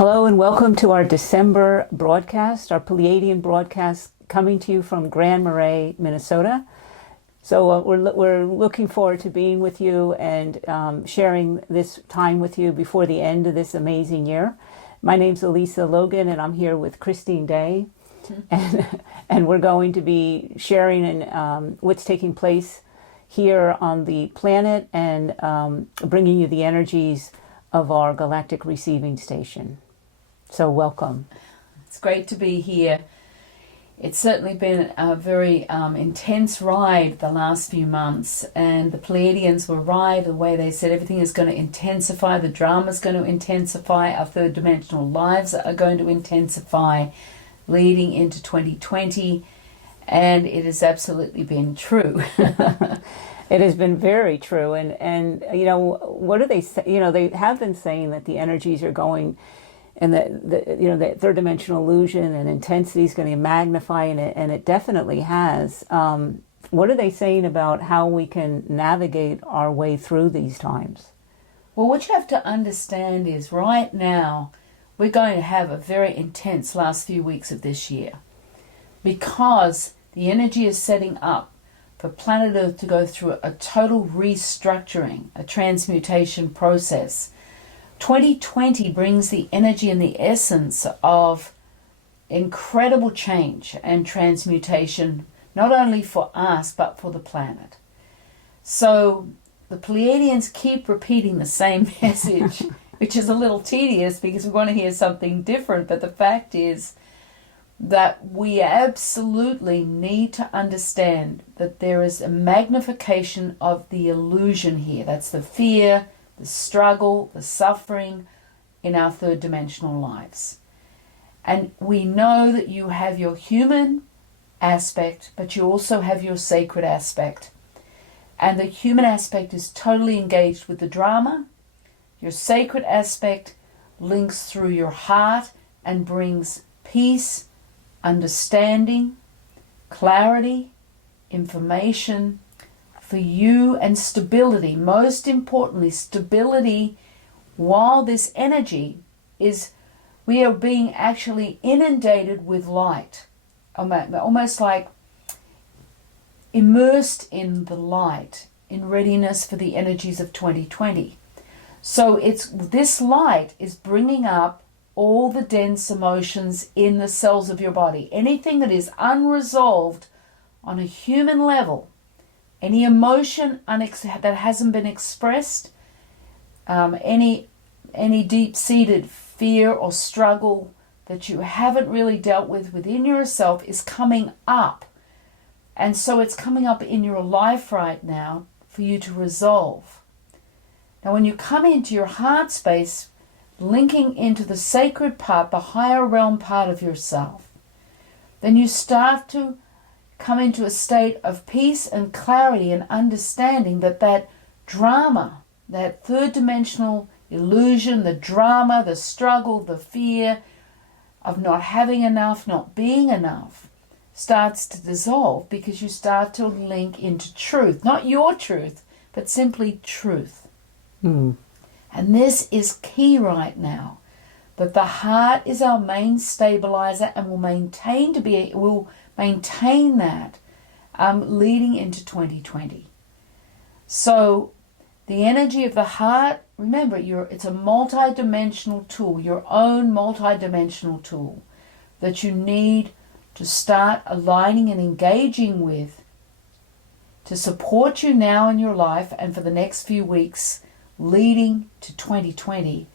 Hello and welcome to our December broadcast, our Pleiadian broadcast coming to you from Grand Marais, Minnesota. So we're looking forward to being with you and sharing this time with you before the end of this amazing year. My name's Elisa Logan and I'm here with Christine Day. And we're going to be sharing what's taking place here on the planet and bringing you the energies of our galactic receiving station. So welcome. It's great to be here. It's certainly been a very intense ride the last few months, and the Pleiadians were right the way they said everything is going to intensify, the drama is going to intensify, our third dimensional lives are going to intensify leading into 2020, and it has absolutely been true. It has been very true, and you know, what do they say? You know, they have been saying that the energies are going, and the third dimensional illusion and intensity is going to magnify, and it definitely has. What are they saying about how we can navigate our way through these times? Well, what you have to understand is right now we're going to have a very intense last few weeks of this year because the energy is setting up for planet Earth to go through a total restructuring, a transmutation process. 2020 brings the energy and the essence of incredible change and transmutation, not only for us, but for the planet. So the Pleiadians keep repeating the same message, which is a little tedious because we want to hear something different. But the fact is that we absolutely need to understand that there is a magnification of the illusion here. That's the fear, the struggle, the suffering in our third dimensional lives. And we know that you have your human aspect, but you also have your sacred aspect. And the human aspect is totally engaged with the drama. Your sacred aspect links through your heart and brings peace, understanding, clarity, information for you, and stability. Most importantly, stability while this energy is, we are being actually inundated with light, almost like immersed in the light, in readiness for the energies of 2020. So this light is bringing up all the dense emotions in the cells of your body. Anything that is unresolved on a human level, any emotion that hasn't been expressed, any deep-seated fear or struggle that you haven't really dealt with within yourself is coming up. And so it's coming up in your life right now for you to resolve. Now when you come into your heart space, linking into the sacred part, the higher realm part of yourself, then you start to come into a state of peace and clarity and understanding that drama, that third dimensional illusion, the drama, the struggle, the fear of not having enough, not being enough, starts to dissolve because you start to link into truth. Not your truth, but simply truth. And this is key right now, that the heart is our main stabilizer and will maintain that leading into 2020. So the energy of the heart, remember, it's a multi-dimensional tool, your own multi-dimensional tool that you need to start aligning and engaging with to support you now in your life and for the next few weeks leading to 2020,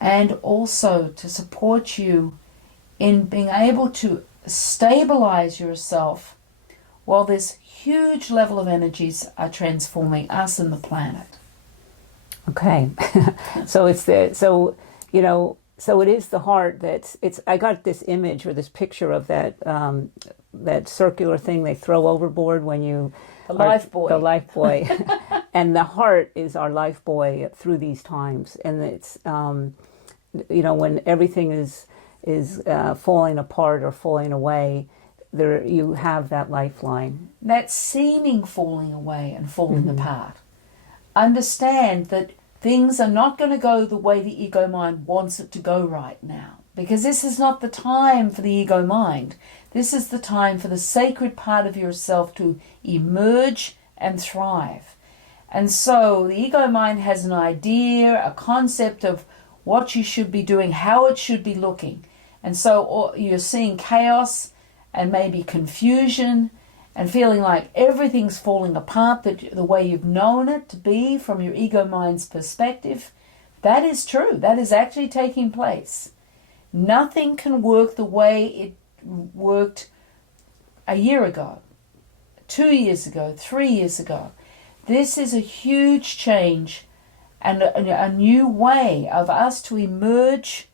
and also to support you in being able to stabilize yourself while this huge level of energies are transforming us and the planet. Okay. So it is the heart I got this image or this picture of that circular thing they throw overboard when you the life buoy. The life buoy. And the heart is our life buoy through these times. And it's when everything is falling apart or falling away, there you have that lifeline. That seeming falling away and falling apart. Understand that things are not going to go the way the ego mind wants it to go right now. Because this is not the time for the ego mind. This is the time for the sacred part of yourself to emerge and thrive. And so the ego mind has an idea, a concept of what you should be doing, how it should be looking. And so you're seeing chaos and maybe confusion and feeling like everything's falling apart the way you've known it to be from your ego mind's perspective. That is true. That is actually taking place. Nothing can work the way it worked a year ago, 2 years ago, 3 years ago. This is a huge change and a new way of us to emerge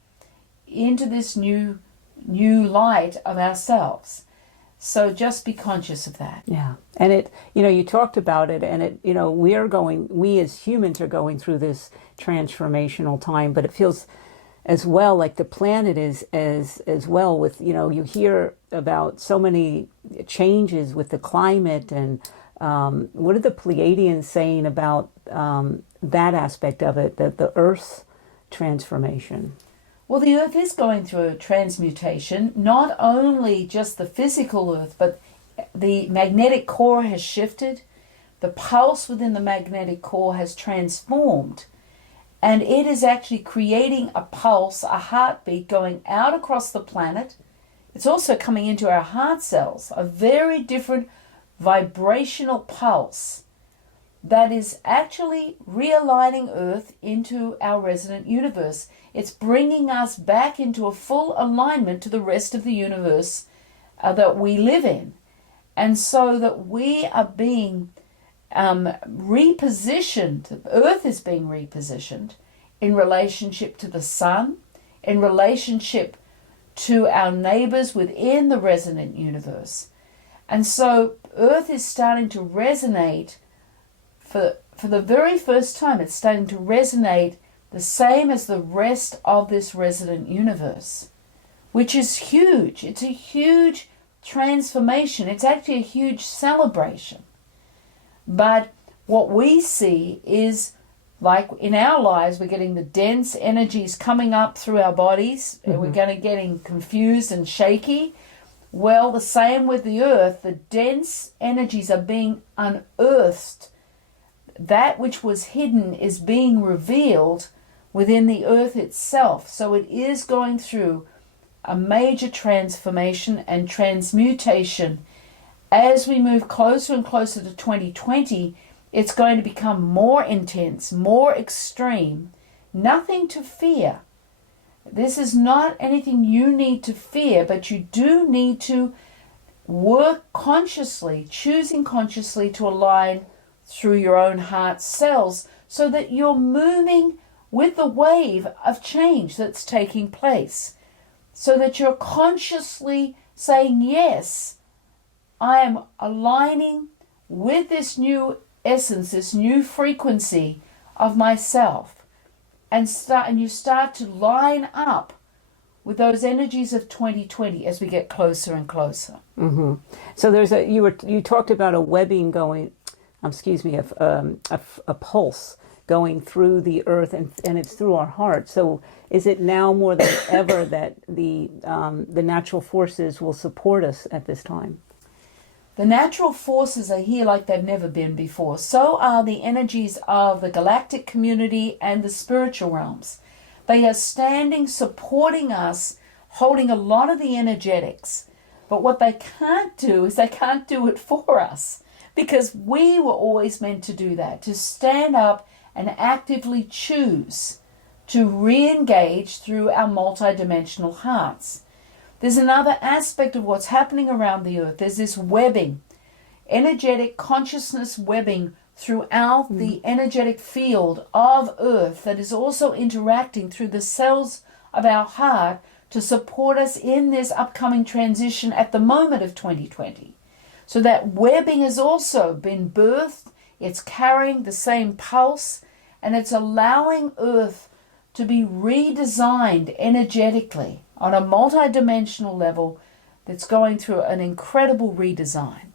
into this new light of ourselves. So just be conscious of that. Yeah. And it, you talked about it, and it, we as humans are going through this transformational time, but it feels as well like the planet is as well with, you hear about so many changes with the climate, and what are the Pleiadians saying about that aspect of it, that the Earth's transformation? Well, the Earth is going through a transmutation, not only just the physical Earth, but the magnetic core has shifted. The pulse within the magnetic core has transformed, and it is actually creating a pulse, a heartbeat going out across the planet. It's also coming into our heart cells, a very different vibrational pulse that is actually realigning Earth into our resonant universe. It's bringing us back into a full alignment to the rest of the universe that we live in. And so that we are being repositioned, Earth is being repositioned in relationship to the sun, in relationship to our neighbors within the resonant universe. And so Earth is starting to resonate for the very first time. It's starting to resonate the same as the rest of this resonant universe, which is huge. It's a huge transformation. It's actually a huge celebration. But what we see is, like in our lives, we're getting the dense energies coming up through our bodies. Mm-hmm. We're going to getting confused and shaky. Well, the same with the Earth. The dense energies are being unearthed. That which was hidden is being revealed within the Earth itself. So it is going through a major transformation and transmutation. As we move closer and closer to 2020, it's going to become more intense, more extreme. Nothing to fear. This is not anything you need to fear, but you do need to work consciously, choosing consciously to align through your own heart cells so that you're moving with the wave of change that's taking place, so that you're consciously saying, yes, I am aligning with this new essence, this new frequency of myself, and you start to line up with those energies of 2020 as we get closer and closer. Mm-hmm. So you talked about a webbing going, a pulse going through the Earth, and it's through our heart. So is it now more than ever that the natural forces will support us at this time? The natural forces are here like they've never been before. So are the energies of the galactic community and the spiritual realms. They are standing, supporting us, holding a lot of the energetics. But what they can't do is they can't do it for us, because we were always meant to do that, to stand up and actively choose to re-engage through our multidimensional hearts. There's another aspect of what's happening around the Earth. There's this webbing, energetic consciousness webbing throughout the energetic field of Earth that is also interacting through the cells of our heart to support us in this upcoming transition at the moment of 2020. So that webbing has also been birthed. It's carrying the same pulse, and it's allowing Earth to be redesigned energetically on a multidimensional level that's going through an incredible redesign.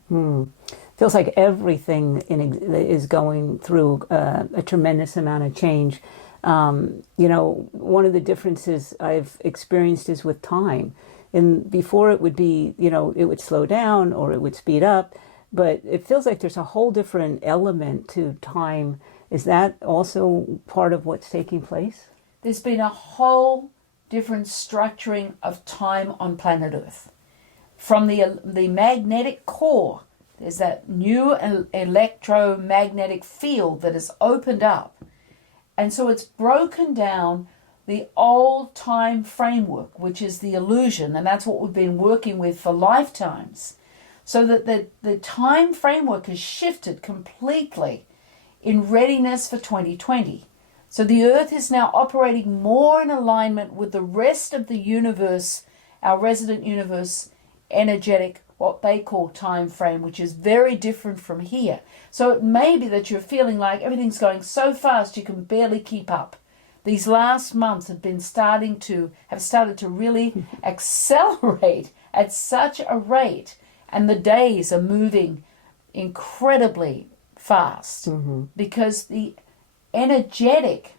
feels like everything is going through a tremendous amount of change. One of the differences I've experienced is with time. And before it would be, it would slow down or it would speed up, but it feels like there's a whole different element to time. Is that also part of what's taking place? There's been a whole different structuring of time on planet Earth. From the magnetic core, there's that new electromagnetic field that has opened up. And so it's broken down the old time framework, which is the illusion, and that's what we've been working with for lifetimes. So that the time framework has shifted completely in readiness for 2020. So the Earth is now operating more in alignment with the rest of the universe, our resident universe energetic, what they call time frame, which is very different from here. So it may be that you're feeling like everything's going so fast you can barely keep up. These last months have started to really accelerate at such a rate, and the days are moving incredibly fast because the energetic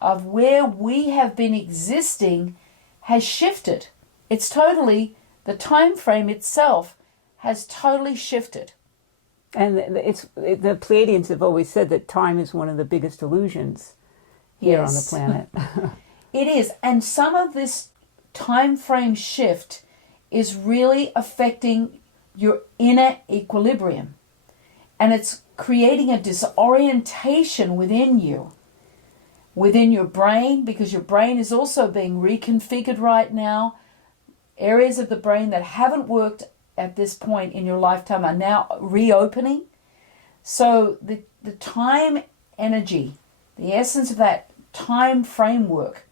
of where we have been existing has shifted. It's totally, the time frame itself has totally shifted. And the Pleiadians have always said that time is one of the biggest illusions here on the planet. It is. And some of this time frame shift is really affecting your inner equilibrium. And it's creating a disorientation within you, within your brain, because your brain is also being reconfigured right now. Areas of the brain that haven't worked at this point in your lifetime are now reopening. So the time energy, the essence of that time framework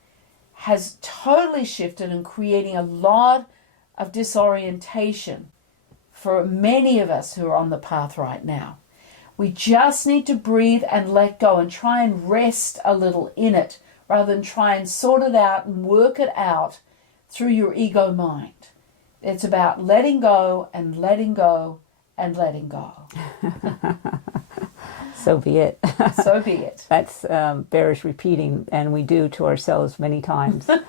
has totally shifted and creating a lot of disorientation for many of us who are on the path right now. We just need to breathe and let go and try and rest a little in it rather than try and sort it out and work it out through your ego mind. It's about letting go and letting go and letting go. So be it. So be it. That's bearish repeating, and we do to ourselves many times. There's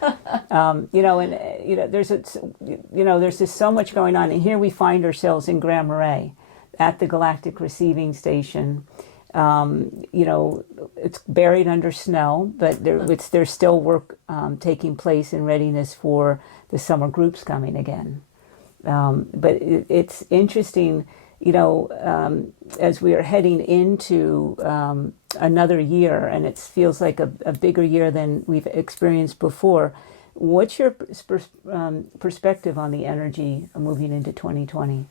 just so much going on, and here we find ourselves in Grand Marais at the Galactic Receiving Station. It's buried under snow, but there's still work taking place in readiness for the summer groups coming again. But it's interesting, as we are heading into another year, and it feels like a bigger year than we've experienced before. What's your perspective on the energy moving into 2020?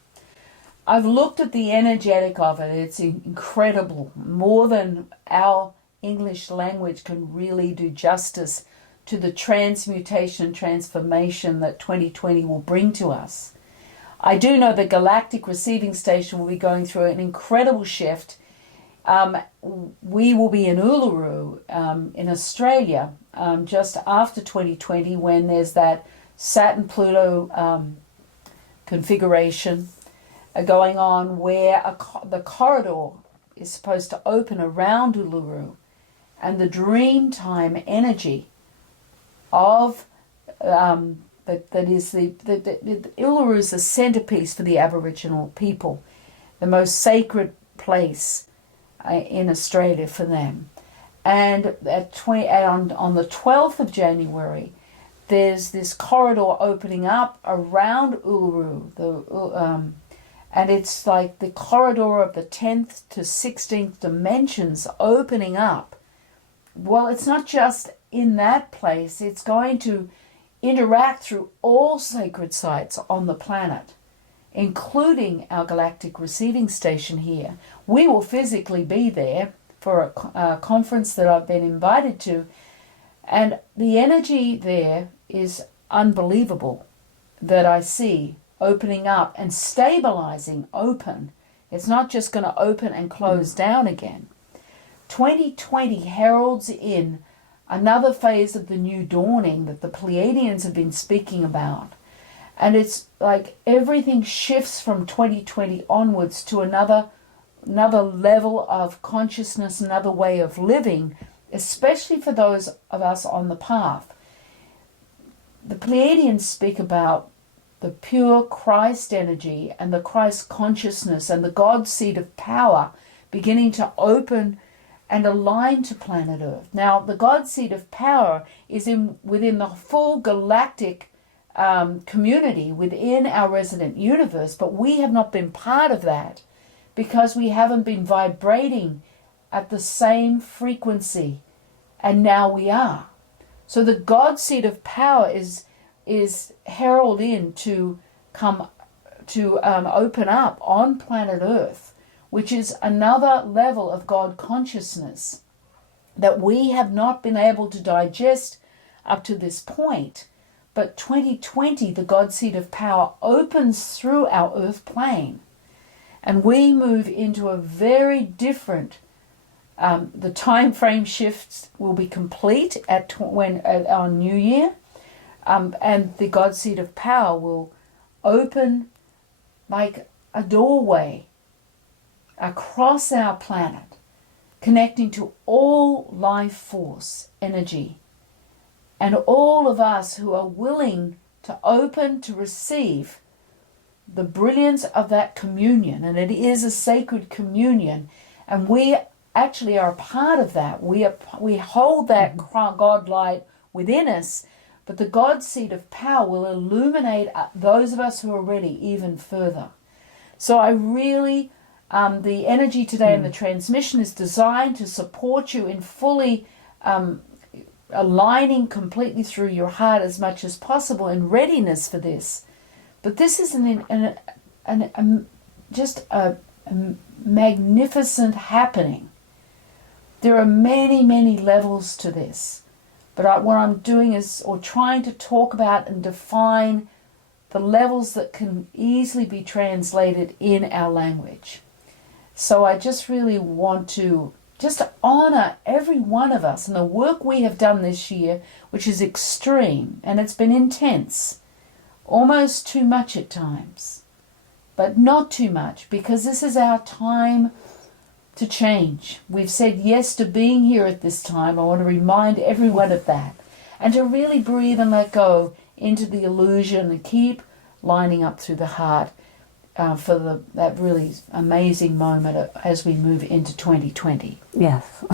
I've looked at the energetic of it. It's incredible, more than our English language can really do justice to the transmutation and transformation that 2020 will bring to us. I do know the Galactic Receiving Station will be going through an incredible shift. We will be in Uluru in Australia just after 2020 when there's that Saturn-Pluto configuration going on where the corridor is supposed to open around Uluru, and the dreamtime energy of Uluru is the centerpiece for the Aboriginal people, the most sacred place in Australia for them. And on the 12th of January, there's this corridor opening up around Uluru, and it's like the corridor of the 10th to 16th dimensions opening up. Well, it's not just in that place, it's going to interact through all sacred sites on the planet, including our Galactic Receiving Station here. We will physically be there for a conference that I've been invited to, and the energy there is unbelievable that I see opening up and stabilizing open. It's not just going to open and close down again. 2020 heralds in another phase of the new dawning that the Pleiadians have been speaking about. And it's like everything shifts from 2020 onwards to another another level of consciousness, another way of living, especially for those of us on the path. The Pleiadians speak about the pure Christ energy and the Christ consciousness and the God seed of power beginning to open and align to planet Earth. Now, the God seed of power is within the full galactic community within our resident universe, but we have not been part of that because we haven't been vibrating at the same frequency, and now we are. So the God seed of power is heralded in to come to open up on planet Earth, which is another level of God consciousness that we have not been able to digest up to this point. But 2020, the God seed of power opens through our Earth plane, and we move into a very different. The time frame shifts will be complete at our New Year, and the God seed of power will open like a doorway across our planet, connecting to all life force energy, and all of us who are willing to open to receive the brilliance of that communion. And it is a sacred communion, and we actually are a part of that. We hold that God light within us, but the God seed of power will illuminate those of us who are ready even further. So I really, the energy today and the transmission is designed to support you in fully aligning completely through your heart as much as possible in readiness for this. But this is just a magnificent happening. There are many, many levels to this. But what I'm doing is, or trying to talk about and define the levels that can easily be translated in our language. So I just really want to just honor every one of us and the work we have done this year, which is extreme, and it's been intense, almost too much at times, but not too much, because this is our time to change. We've said yes to being here at this time. I want to remind everyone of that, and to really breathe and let go into the illusion and keep lining up through the heart for that really amazing moment as we move into 2020. Yes,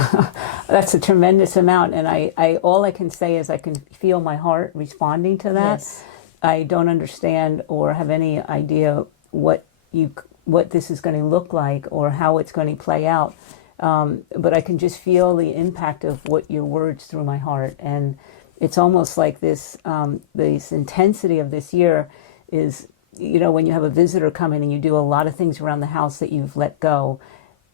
that's a tremendous amount, and I all I can say is I can feel my heart responding to that. Yes. I don't understand or have any idea what this is going to look like or how it's going to play out, but I can just feel the impact of what your words through my heart, and it's almost like this intensity of this year is, when you have a visitor come in and you do a lot of things around the house that you've let go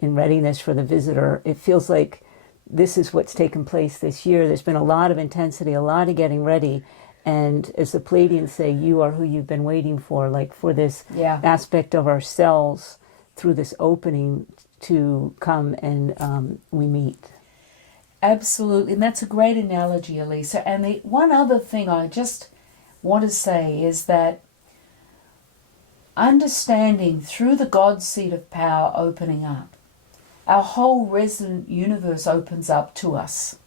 in readiness for the visitor, it feels like this is what's taken place this year. There's been a lot of intensity, a lot of getting ready. And as the Pleiadians say, you are who you've been waiting for, like for this aspect of ourselves through this opening to come and we meet. Absolutely. And that's a great analogy, Elisa. And the one other thing I just want to say is that understanding through the God seed of power opening up, our whole resident universe opens up to us.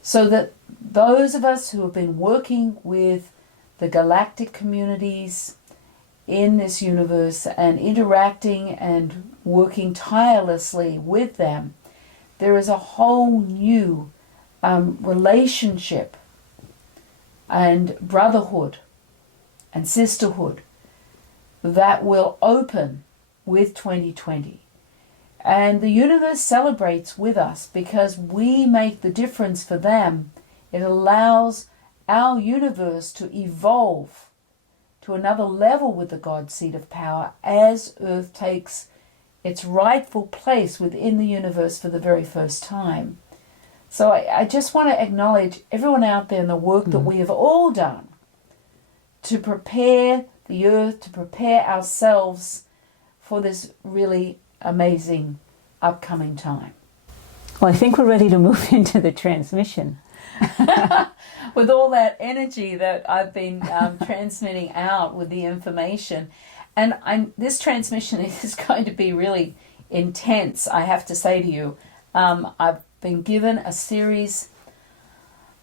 So that those of us who have been working with the galactic communities in this universe and interacting and working tirelessly with them, there is a whole new relationship and brotherhood and sisterhood that will open with 2020. And the universe celebrates with us because we make the difference for them. It allows our universe to evolve to another level with the God seed of power as Earth takes its rightful place within the universe for the very first time. So I just want to acknowledge everyone out there and the work that we have all done to prepare the Earth, to prepare ourselves for this really amazing upcoming time. Well, I think we're ready to move into the transmission. With all that energy that I've been transmitting out with the information. And this transmission is going to be really intense, I have to say to you. I've been given a series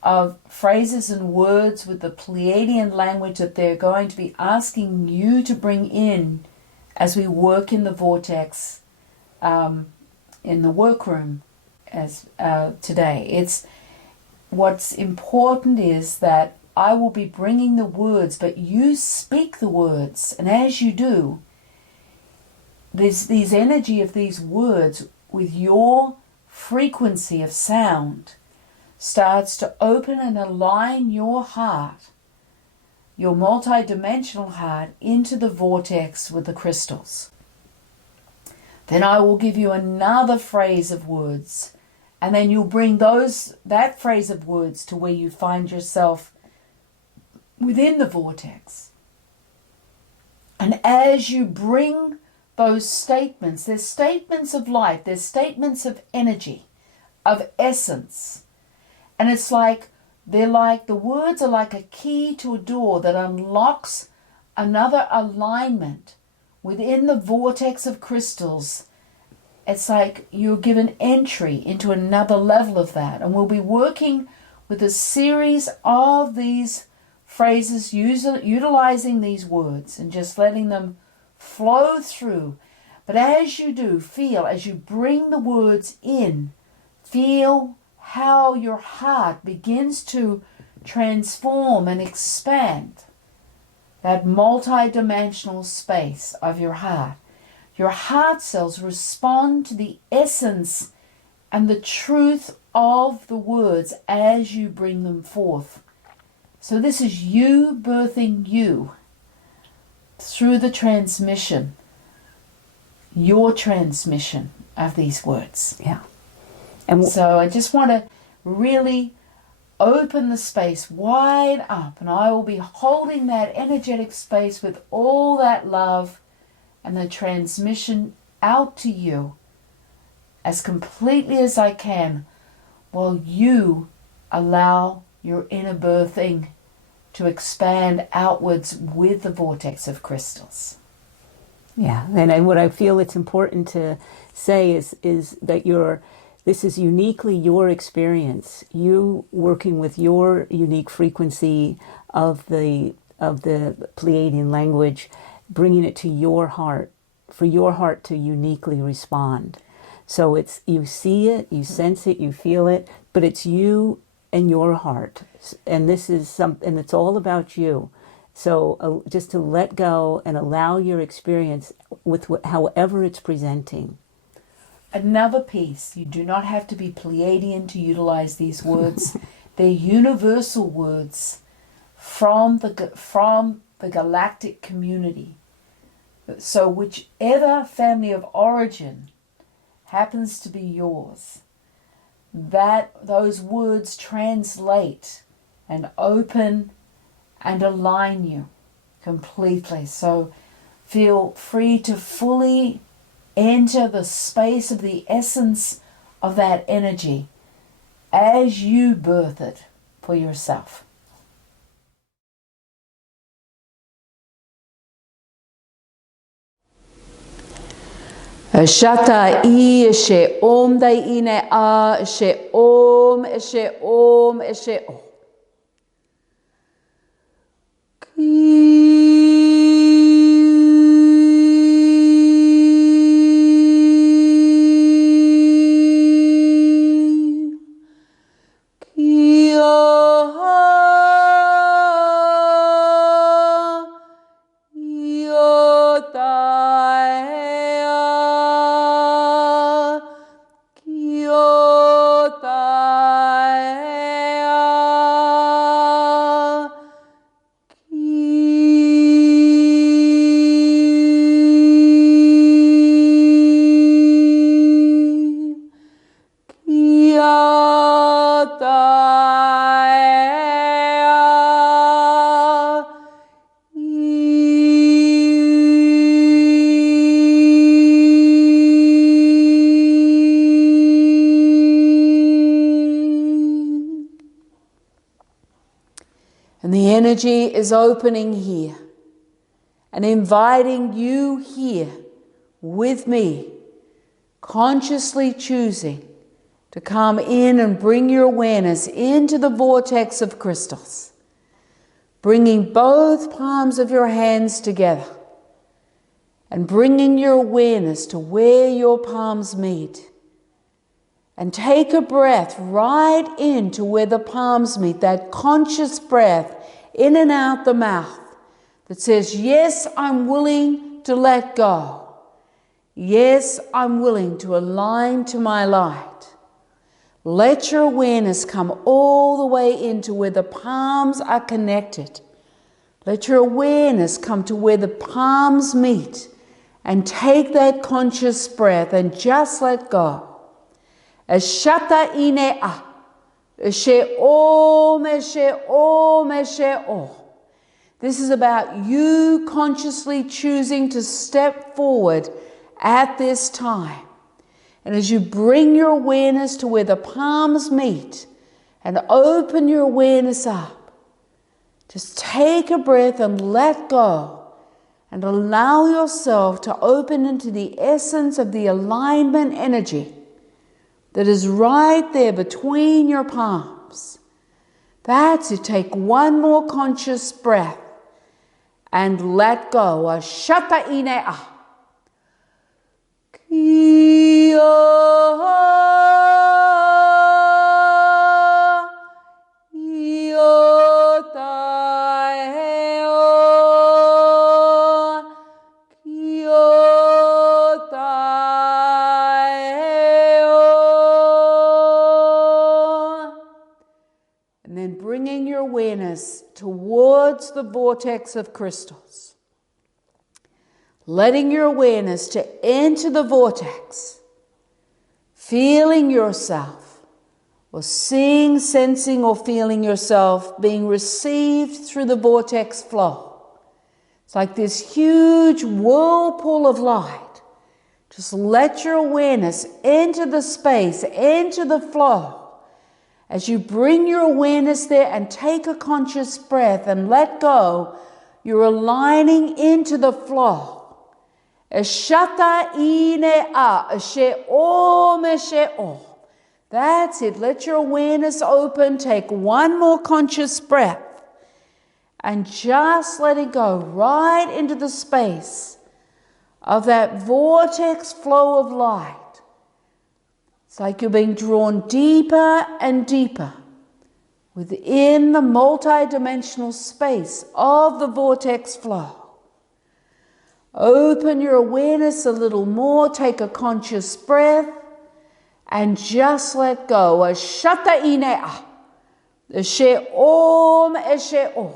of phrases and words with the Pleiadian language that they're going to be asking you to bring in as we work in the vortex in the workroom as today. It's what's important is that I will be bringing the words, but you speak the words, and as you do, there's these energy of these words with your frequency of sound starts to open and align your heart, your multi-dimensional heart, into the vortex with the crystals. Then I will give you another phrase of words, and then you'll bring that phrase of words to where you find yourself within the vortex. And as you bring those statements, there's statements of light, there's statements of energy, of essence. And it's like, the words are like a key to a door that unlocks another alignment within the vortex of crystals. It's like you're given entry into another level of that. And we'll be working with a series of these phrases, utilizing these words and just letting them flow through. But as you do, feel, as you bring the words in, feel how your heart begins to transform and expand that multi-dimensional space of your heart. Your heart cells respond to the essence and the truth of the words as you bring them forth. So this is you birthing you through the transmission, your transmission of these words. Yeah. And so I just want to really open the space wide up, and I will be holding that energetic space with all that love and the transmission out to you as completely as I can, while you allow your inner birthing to expand outwards with the vortex of crystals. Yeah, and what I feel it's important to say is that this is uniquely your experience. You working with your unique frequency of the Pleiadian language, bringing it to your heart, for your heart to uniquely respond. So it's, you see it, you sense it, you feel it, but it's you and your heart, and this is and it's all about you. So just to let go and allow your experience with however it's presenting. Another piece, you do not have to be Pleiadian to utilize these words. They're universal words from the galactic community. So whichever family of origin happens to be yours, those words translate and open and align you completely. So feel free to fully enter the space of the essence of that energy as you birth it for yourself. Shata I she om dai ine a she om she om she om. And the energy is opening here and inviting you here with me consciously choosing to come in and bring your awareness into the vortex of crystals, bringing both palms of your hands together and bringing your awareness to where your palms meet. And take a breath right into where the palms meet, that conscious breath in and out the mouth that says, yes, I'm willing to let go. Yes, I'm willing to align to my light. Let your awareness come all the way into where the palms are connected. Let your awareness come to where the palms meet and take that conscious breath and just let go. Ashata ine a. Eshe om, eshe om, eshe om. This is about you consciously choosing to step forward at this time. And as you bring your awareness to where the palms meet and open your awareness up, just take a breath and let go and allow yourself to open into the essence of the alignment energy that is right there between your palms. That's it. Take one more conscious breath and let go. Ashata ine a. And then bringing your awareness towards the vortex of crystals. Letting your awareness to enter the vortex. Feeling yourself, or seeing, sensing, or feeling yourself being received through the vortex flow. It's like this huge whirlpool of light. Just let your awareness into the space, into the flow. As you bring your awareness there and take a conscious breath and let go, you're aligning into the flow. Eshata ine a, eshe om, eshe om. That's it. Let your awareness open. Take one more conscious breath and just let it go right into the space of that vortex flow of light. It's like you're being drawn deeper and deeper within the multi-dimensional space of the vortex flow. Open your awareness a little more, take a conscious breath, and just let go. Ashata ine a. Eshe om, eshe om.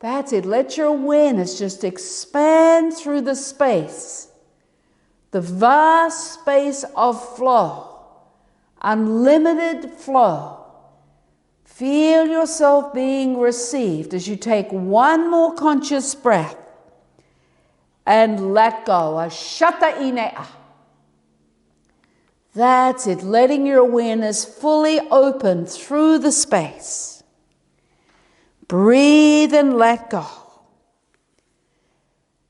That's it. Let your awareness just expand through the space, the vast space of flow. Unlimited flow. Feel yourself being received as you take one more conscious breath and let go. Ashata ine a. That's it. Letting your awareness fully open through the space. Breathe and let go.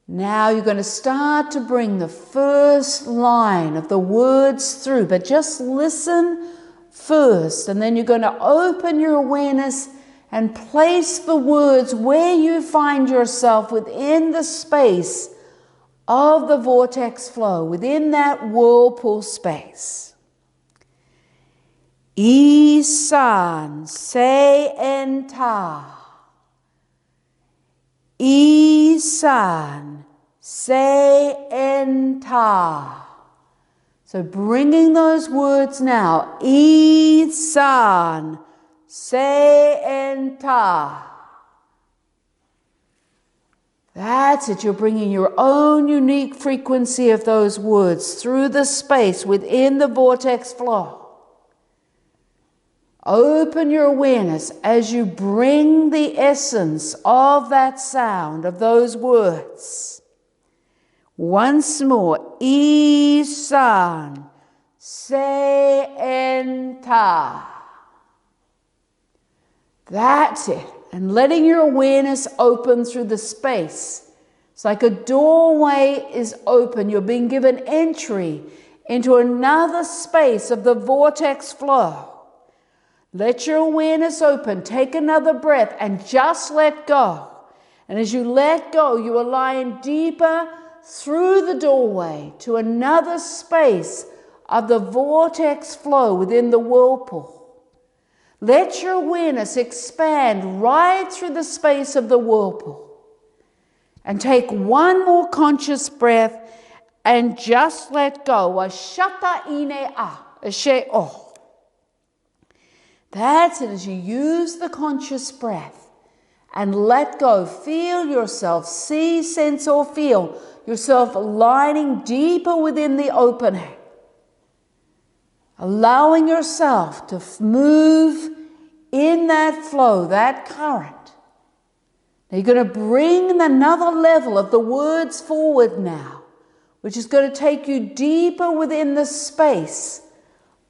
Now you're going to start to bring the first line of the words through, but just listen first, and then you're going to open your awareness and place the words where you find yourself within the space of the vortex flow, within that whirlpool space. Isan se enta. Isan se enta. So bringing those words now. Isan se enta. That's it. You're bringing your own unique frequency of those words through the space within the vortex flow. Open your awareness as you bring the essence of that sound, of those words. Once more, Isan se enta. That's it. And letting your awareness open through the space. It's like a doorway is open. You're being given entry into another space of the vortex flow. Let your awareness open. Take another breath and just let go. And as you let go, you align deeper through the doorway to another space of the vortex flow within the whirlpool. Let your awareness expand right through the space of the whirlpool. And take one more conscious breath and just let go. Washata ine a, ashe o. That's it. As you use the conscious breath and let go, feel yourself, see, sense, or feel yourself aligning deeper within the opening. Allowing yourself to move in that flow, that current. Now you're going to bring another level of the words forward now, which is going to take you deeper within the space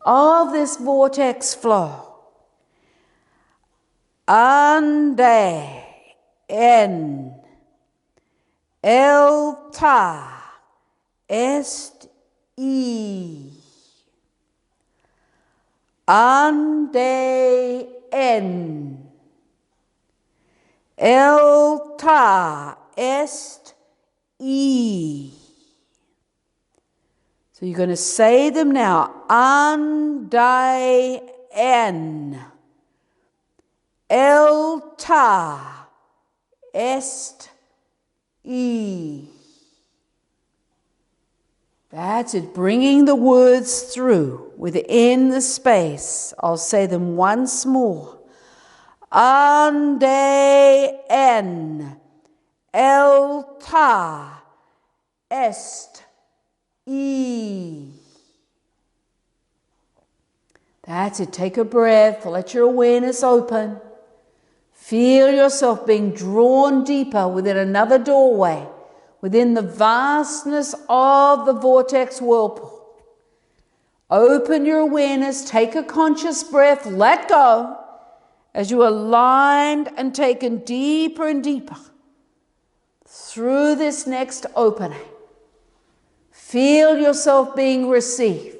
of this vortex flow. Ande en el ta est I. Ande en el ta est I. So you're going to say them now. Ande en el ta est I. That's it, bringing the words through within the space. I'll say them once more. Ande en el ta est I. That's it, take a breath, let your awareness open. Feel yourself being drawn deeper within another doorway, within the vastness of the vortex whirlpool. Open your awareness, take a conscious breath, let go as you are aligned and taken deeper and deeper through this next opening. Feel yourself being received.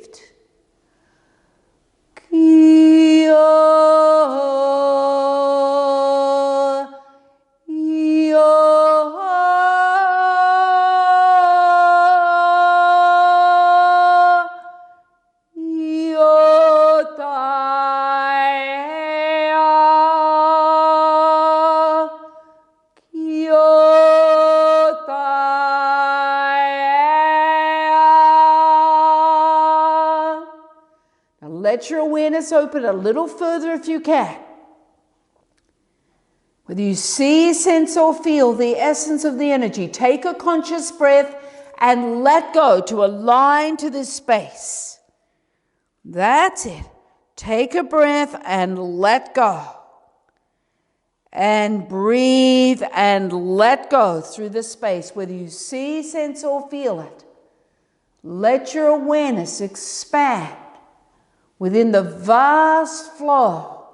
Let your awareness open a little further if you can. Whether you see, sense, or feel the essence of the energy, take a conscious breath and let go to align to this space. That's it. Take a breath and let go. And breathe and let go through the space. Whether you see, sense, or feel it, let your awareness expand within the vast flow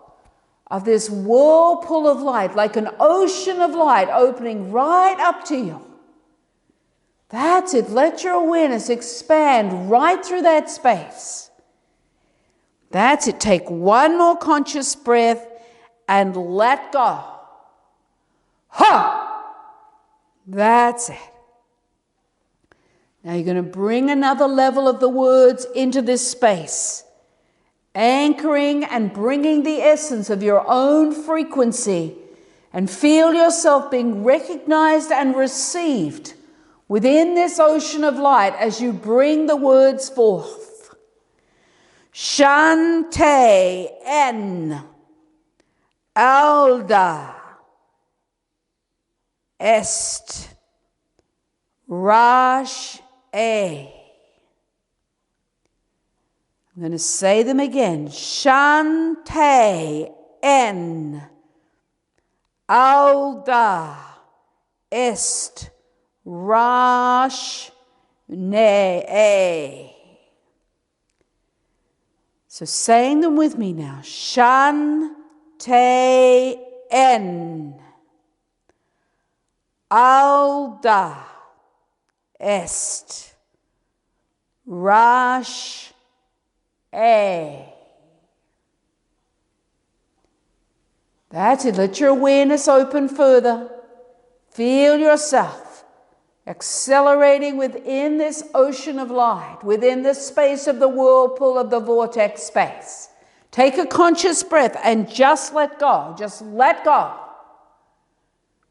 of this whirlpool of light, like an ocean of light opening right up to you. That's it. Let your awareness expand right through that space. That's it. Take one more conscious breath and let go. Ha! That's it. Now you're going to bring another level of the words into this space, anchoring and bringing the essence of your own frequency, and feel yourself being recognized and received within this ocean of light as you bring the words forth. Shante en alda est rash e. I'm going to say them again. Shante en alda est rash ne. So saying them with me now. Shante en alda est Rash, A. That's it. Let your awareness open further. Feel yourself accelerating within this ocean of light, within the space of the whirlpool of the vortex space. Take a conscious breath and just let go. Just let go.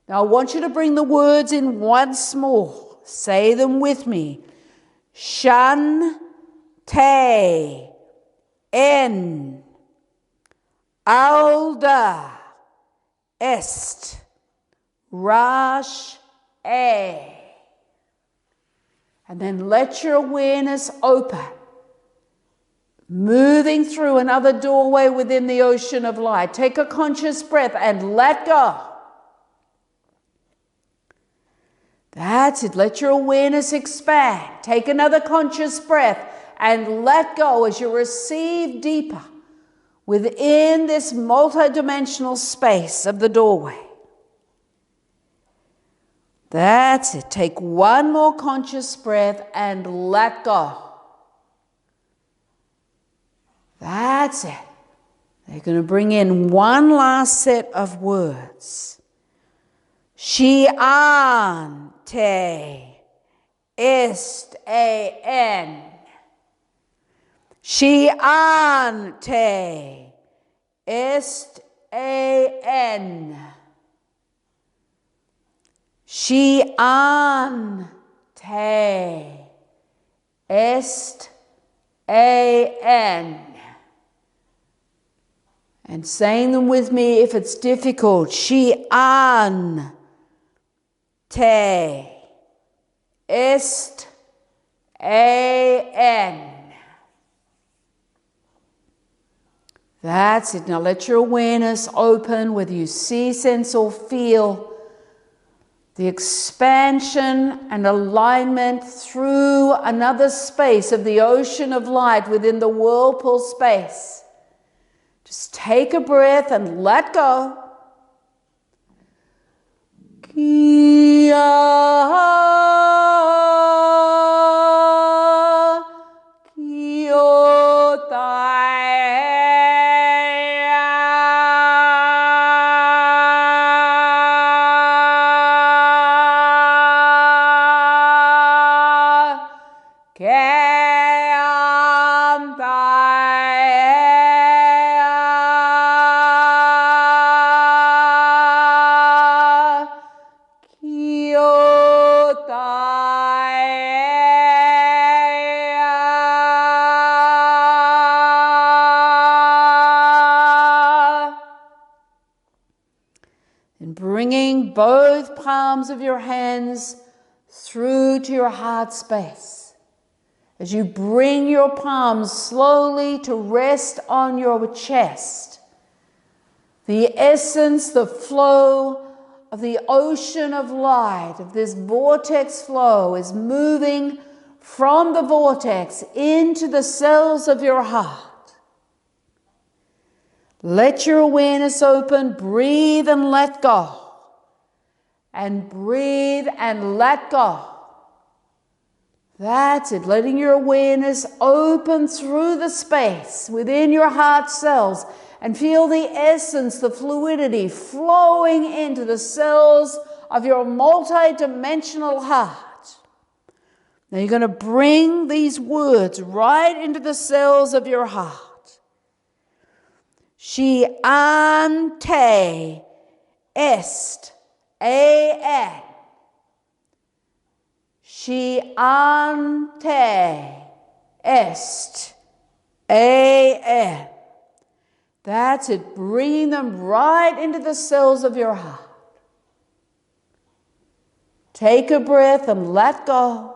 Now I want you to bring the words in once more. Say them with me. Shan, te, en, alda, est, rash, a. And then let your awareness open, moving through another doorway within the ocean of light. Take a conscious breath and let go. That's it. Let your awareness expand. Take another conscious breath and let go as you receive deeper within this multidimensional space of the doorway. That's it. Take one more conscious breath and let go. That's it. They're going to bring in one last set of words. Shiante est en. Shiante est en. Shiante est en. And saying them with me if it's difficult. Shiante est en. That's it. Now let your awareness open, whether you see, sense, or feel the expansion and alignment through another space of the ocean of light within the whirlpool space. Just take a breath and let go. And bringing both palms of your hands through to your heart space. As you bring your palms slowly to rest on your chest, the essence, the flow of the ocean of light, of this vortex flow, is moving from the vortex into the cells of your heart. Let your awareness open, breathe and let go. And breathe and let go. That's it, letting your awareness open through the space within your heart cells and feel the essence, the fluidity flowing into the cells of your multi-dimensional heart. Now you're going to bring these words right into the cells of your heart. Shiante est en. Shiante est en. That's it, bringing them right into the cells of your heart. Take a breath and let go.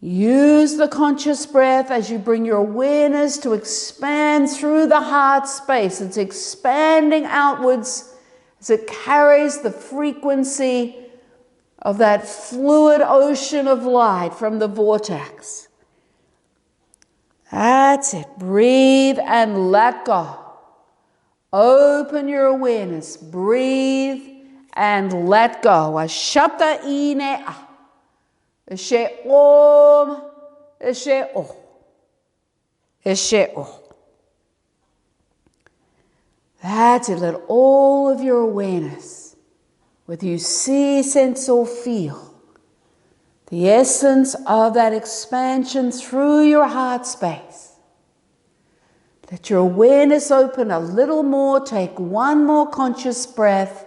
Use the conscious breath as you bring your awareness to expand through the heart space. It's expanding outwards as it carries the frequency of that fluid ocean of light from the vortex. That's it. Breathe and let go. Open your awareness. Breathe and let go. Ashapta ine. She'om, she'o, she'o. That's it. Let all of your awareness, whether you see, sense, or feel, the essence of that expansion through your heart space. Let your awareness open a little more. Take one more conscious breath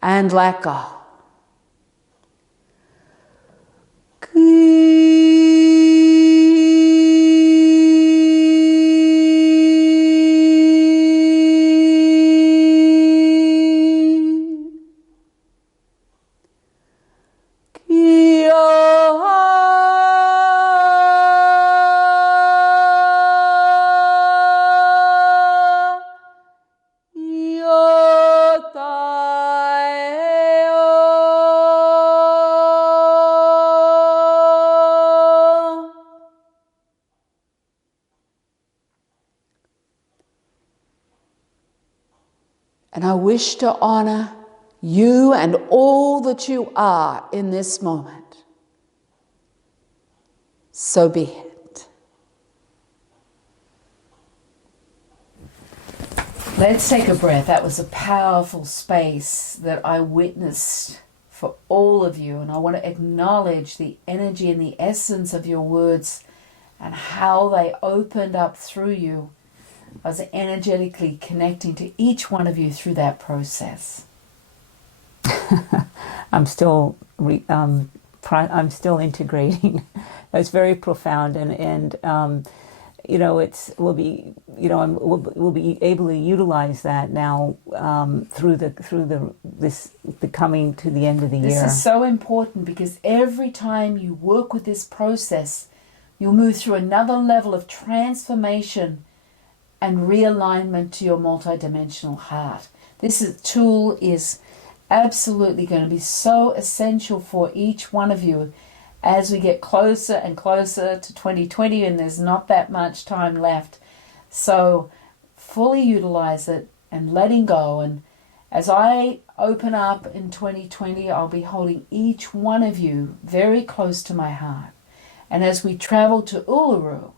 and let go. And I wish to honor you and all that you are in this moment. So be it. Let's take a breath. That was a powerful space that I witnessed for all of you. And I want to acknowledge the energy and the essence of your words and how they opened up through you. I was energetically connecting to each one of you through that process. I'm still integrating. It's very profound, and we'll be able to utilize that now through the coming to the end of the year. This is so important because every time you work with this process, you'll move through another level of transformation and realignment to your multidimensional heart. This tool is absolutely going to be so essential for each one of you as we get closer and closer to 2020, and there's not that much time left. So fully utilize it and letting go. And as I open up in 2020, I'll be holding each one of you very close to my heart. And as we travel to Uluru,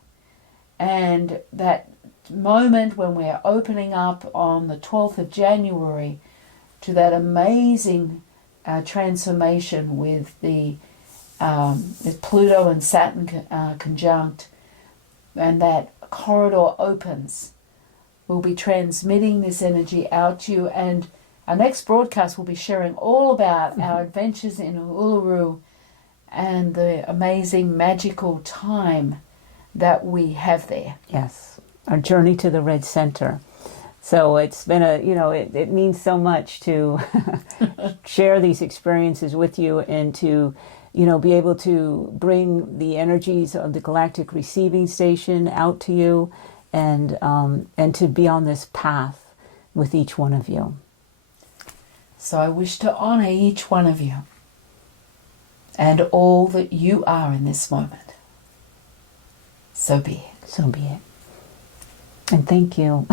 and that moment when we're opening up on the 12th of January to that amazing transformation with the Pluto and Saturn conjunct, and that corridor opens, we'll be transmitting this energy out to you. And our next broadcast will be sharing all about our adventures in Uluru and the amazing magical time that we have there. Yes. Our journey to the red center. So it's been it means so much to share these experiences with you, and to, be able to bring the energies of the galactic receiving station out to you, and to be on this path with each one of you. So I wish to honor each one of you and all that you are in this moment. So be it. So be it. And thank you.